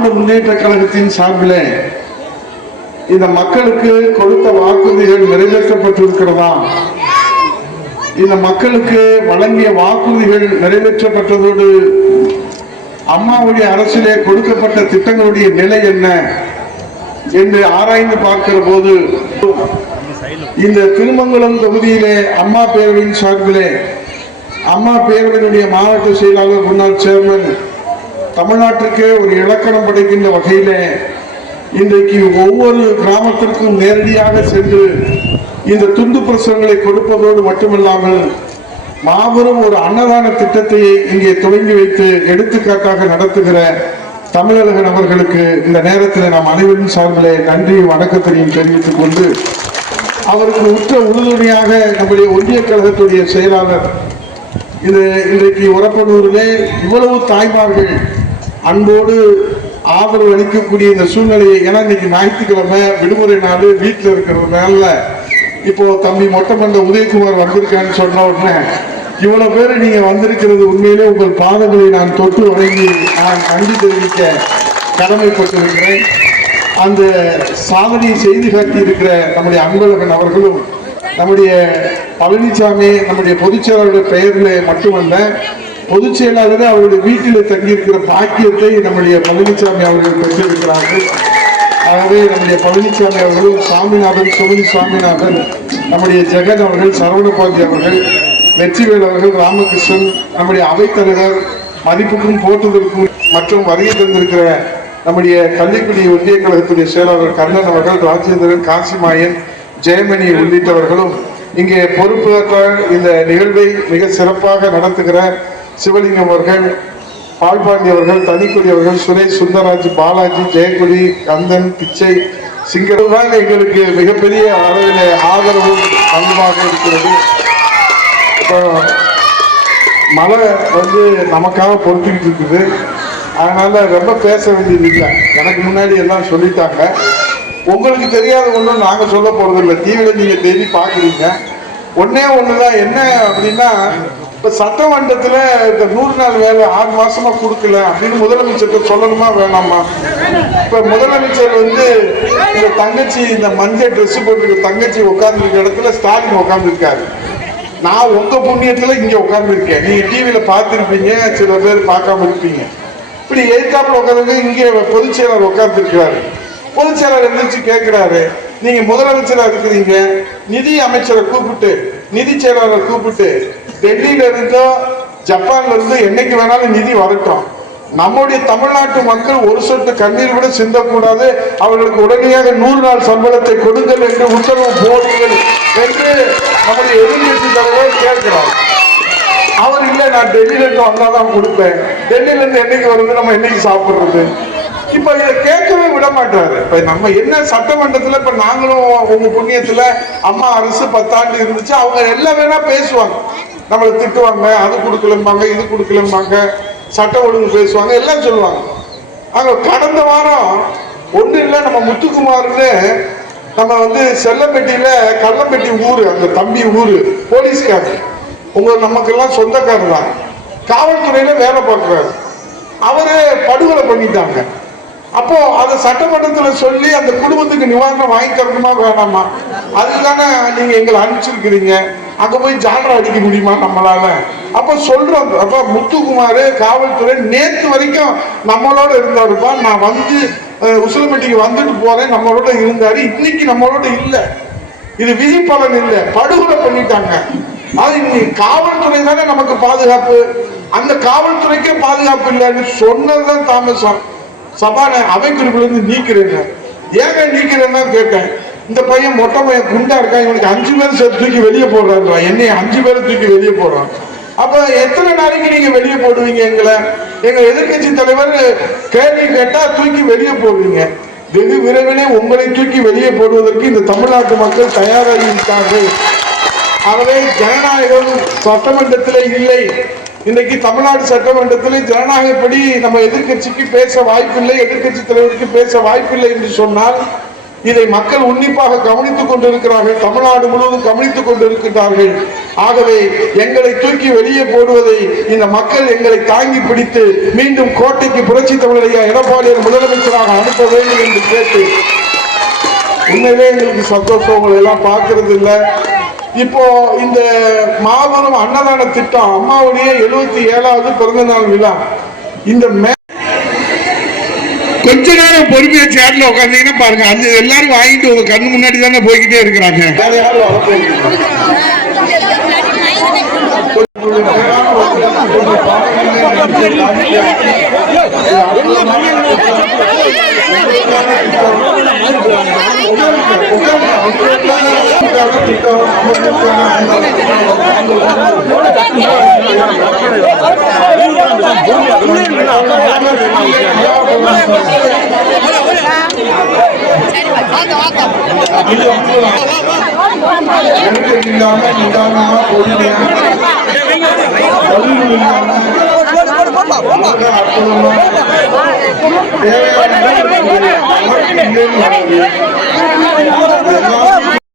திராவிட முன்னேற்ற கழகத்தின் சார்பில் இந்த மக்களுக்கு கொடுத்த வாக்குறுதிகள் நிறைவேற்றப்பட்டிருக்கிறதா, இந்த மக்களுக்கு வழங்கிய வாக்குறுதிகள் நிறைவேற்றப்பட்டதோடு அம்மாவுடைய அரசிலே கொடுக்கப்பட்ட திட்டங்களுடைய நிலை என்ன என்று ஆராய்ந்து பார்க்கிற போது இந்த திருமங்கலம் தொகுதியிலே அம்மா பேரவையின் சார்பிலே அம்மா பேரவையினுடைய மாவட்ட செயலாளர் முன்னாள் சேர்மன் தமிழ்நாட்டிற்கு ஒரு இலக்கணம் படைக்கின்ற வகையிலே இன்றைக்கு ஒவ்வொரு கிராமத்திற்கும் நேரடியாக சென்று இந்த துண்டு பிரசுரங்களை கொடுப்பதோடு மட்டுமில்லாமல் மாபெரும் ஒரு அன்னதான திட்டத்தை இங்கே தொடங்கி வைத்து எடுத்துக்காட்டாக நடத்துகிற தமிழழகன் அவர்களுக்கு இந்த நேரத்தில் நாம் அனைவரும் சார்பிலே நன்றி வணக்கத்தையும் தெரிவித்துக் கொண்டு அவருக்கு உற்ற உறுதுணையாக நம்முடைய ஒன்றிய கழகத்துடைய செயலாளர் இது இன்றைக்கு உரப்பனூரிலே இவ்வளவு தாய்மார்கள் அன்போடு ஆதரவு அளிக்கக்கூடிய இந்த சூழ்நிலையை, ஏன்னா இன்னைக்கு ஞாயிற்றுக்கிழமை விடுமுறை நாள் வீட்டில் இருக்கிறதுனால இப்போ தம்பி மொட்டமண்ட உதயகுமார் வந்திருக்கான்னு சொன்ன உடனே இவ்வளவு பேர் நீங்க வந்திருக்கிறது உண்மையிலே உங்கள் பாதங்களை நான் தொட்டு வணங்கி நான் நன்றி தெரிவிக்க கடமைப்பட்டிருக்கிறேன். அந்த சாதனையை செய்து காட்டியிருக்கிற நம்முடைய அன்பழகன் அவர்களும் நம்முடைய பழனிசாமி நம்முடைய பொதுச் செயலாளருடைய பெயரில் மட்டுமல்ல, பொதுச் செயலாளர் அவருடைய வீட்டில் தங்கியிருக்கிற பாக்கியத்தை நம்முடைய பழனிசாமி அவர்கள் பெற்றிருக்கிறார்கள். ஆகவே நம்முடைய பழனிசாமி அவர்கள், சாமிநாதன், சுமதி சாமிநாதன், நம்முடைய ஜெகன் அவர்கள், சரவணபாண்டி அவர்கள், வெற்றிவேல் அவர்கள், ராமகிருஷ்ணன், நம்முடைய அவைத்தலைவர், மதிப்புக்கும் போற்றுதலுக்கும் மற்றும் வருகை தந்திருக்கிற நம்முடைய கள்ளிக்குடி ஒன்றிய கழகத்துடைய செயலாளர் கண்ணன் அவர்கள், ராஜேந்திரன், காசிமாயன், ஜெயமணி உள்ளிட்டவர்களும் இங்கே பொறுப்பேற்ற இந்த நிகழ்வை மிக சிறப்பாக நடத்துகிற சிவலிங்கம் அவர்கள், பால்பாண்டி அவர்கள், தனிக்குடி அவர்கள், சுரேஷ், சுந்தரராஜ், பாலாஜி, ஜெயக்குடி, கந்தன், பிச்சை, சிங்கர் எங்களுக்கு மிகப்பெரிய அளவில் ஆதரவும் அன்புமாக இருக்கிறது. இப்போ மழை நமக்காக பொறுத்துக்கிட்டு இருக்குது, அதனால ரொம்ப பேச வேண்டியது இல்லை. எனக்கு முன்னாடி எல்லாம் சொல்லிட்டாங்க. உங்களுக்கு தெரியாத ஒன்றும் நாங்கள் சொல்ல போறது இல்லை. டிவியில் நீங்கள் டெய்லி பார்க்குறீங்க. ஒன்னே ஒண்ணுதான், என்ன அப்படின்னா, இப்ப சட்டமன்றத்துல இந்த 100 நாள் வேலை 6 மாசமா கொடுக்கல அப்படின்னு முதலமைச்சர் சொல்லணுமா வேணாமா? இப்ப முதலமைச்சர் இந்த தங்கச்சி, இந்த மஞ்சள் ட்ரெஸ் போட்டுருக்க தங்கச்சி உட்கார்ந்து இருக்க இடத்துல ஸ்டாலின் உட்கார்ந்து இருக்காரு. நான் உங்க புண்ணியத்துல இங்க உட்கார்ந்து இருக்கேன். நீங்க டிவியில பார்த்திருப்பீங்க, சில பேர் பார்க்காம இருப்பீங்க. இப்படி எதிர்த்தாப்புல உட்காந்து இங்கே பொதுச் செயலர் உட்கார்ந்து இருக்கிறாரு. பொதுச் செயலர் எந்திரிச்சு கேட்கிறாரு, நீங்க முதலமைச்சரா இருக்கிறீங்க, நிதி அமைச்சரை கூப்பிட்டு, நிதி செயலாளரை கூப்பிட்டு, டெல்லியில இருந்தோ ஜப்பான்ல இருந்தோ என்னைக்கு வேணாலும் நிதி வரட்டும், நம்முடைய தமிழ்நாட்டு மக்கள் ஒரு சொட்டு கண்ணீர் கூட சிந்தக்கூடாது, அவர்களுக்கு உடனடியாக 100 நாள் சம்பளத்தை கொடுங்கள் என்று உத்தரவு போடுங்கள் என்று நம்முடைய எதிர்கட்சி தலைவர் கேட்கிறார். அவர் இல்லை, நான் டெல்லியில இருந்து வந்தாதான் கொடுப்பேன், டெல்லியில இருந்து என்னைக்கு வருது, நம்ம என்னைக்கு சாப்பிடுறது? இப்ப இதை கேட்கவே விட மாட்டாரு. இப்ப நம்ம என்ன சட்டமன்றத்துல இப்ப நாங்களும் உங்க புண்ணியத்துல அம்மா அரசு 10 ஆண்டு இருந்துச்சு, அவங்க எல்லாம் வேணா பேசுவாங்க, நம்மளை திட்டுவாங்க, அது கொடுக்கலம்பாங்க, இது கொடுக்கலம்பாங்க, சட்ட ஒழுங்கு பேசுவாங்க, எல்லாம் சொல்லுவாங்க. அங்க கடந்த வாரம் ஒண்ணு இல்லை, நம்ம முத்துக்குமார்னு நம்ம செல்லப்பட்டியில கள்ளப்பட்டி ஊரு, அந்த தம்பி ஊரு போலீஸ்காரர், நமக்கெல்லாம் சொந்தக்காரர் தான், காவல்துறையில வேலை பார்க்கிறாரு. அவரு படுகொலை பண்ணிட்டாங்க. அப்போ அதை சட்டமன்றத்தில் சொல்லி அந்த குடும்பத்துக்கு நிவாரணம் வாங்கி தரணுமா வேணாமா? அதுதானே நீங்க எங்களை அனுப்பிச்சிருக்கிறீங்க. அங்க போய் ஜாலரா அடிக்க முடியுமா நம்மளால? அப்ப சொல்றோம். அப்ப முத்துக்குமார் காவல்துறை நேற்று வரைக்கும் நம்மளோட இருந்தாருப்பா, நான் உசிலம்பட்டிக்கு வந்துட்டு போறேன், நம்மளோட இருந்தாரு, இன்னைக்கு நம்மளோட இல்லை. இது விதி பலன் இல்லை, படுகொலை பண்ணிட்டாங்க. அது இன்னைக்கு காவல்துறை தானே நமக்கு பாதுகாப்பு, அந்த காவல்துறைக்கே பாதுகாப்பு இல்லைன்னு சொன்னதுதான் தாமசம். அவை குறிப்பில இருந்து நீக்கிறேங்க. ஏங்க நீக்கிறேன்னா கேட்டேன். இந்த பையன் மொட்டை பையன் குண்டா இருக்கான், இவனுக்கு 5 பேர் சேர்த்து தூக்கி வெளியே போடுறாங்க, என்னை 5 பேரை தூக்கி வெளியே போடுறான். அப்ப எத்தனை நாளைக்கு நீங்க வெளியே போடுவீங்க எங்களை? எங்க எதிர்கட்சி தலைவர் கேள்வி கேட்டா தூக்கி வெளியே போடுவீங்க. வெகு விரைவிலே உங்களை தூக்கி வெளியே போடுவதற்கு இந்த தமிழ்நாட்டு மக்கள் தயாராகி இருக்கார்கள். ஆகவே ஜனநாயகம் சட்டமன்றத்திலே இல்லை. இன்னைக்கு தமிழ்நாடு சட்டமன்றத்தில் ஜனநாயகப்படி நம்ம எதிர்கட்சிக்கு பேச வாய்ப்பில்லை, எதிர்கட்சி தலைவருக்கு பேச வாய்ப்பில்லை என்று சொன்னால் இதை மக்கள் உன்னிப்பாக கவனித்துக் கொண்டிருக்கிறார்கள். தமிழ்நாடு முழுவதும் கவனித்துக் கொண்டிருக்கிறார்கள். ஆகவே எங்களை தூக்கி வெளியே போடுவதை இந்த மக்கள் எங்களை தாங்கி பிடித்து மீண்டும் கோட்டைக்கு புரட்சி தமிழரையா எடப்பாடியார் முதலமைச்சராக அனுப்ப வேண்டும் என்று கேட்டு உண்மையிலே எங்களுக்கு சந்தோஷம். உங்களை எல்லாம் பார்க்கறது இல்லை. இப்போ இந்த மாபெரும் அன்னதான திட்டம் அம்மாவுடைய 77வது பிறந்த நாள் விழா. இந்த கொஞ்ச நேரம் பொறுமையா சேர்ல உட்காந்தீங்கன்னா பாருங்க, அந்த எல்லாரும் வாங்கிட்டு உங்க கண்ணு முன்னாடி தானே போய்கிட்டே இருக்கிறாங்க. தேவையான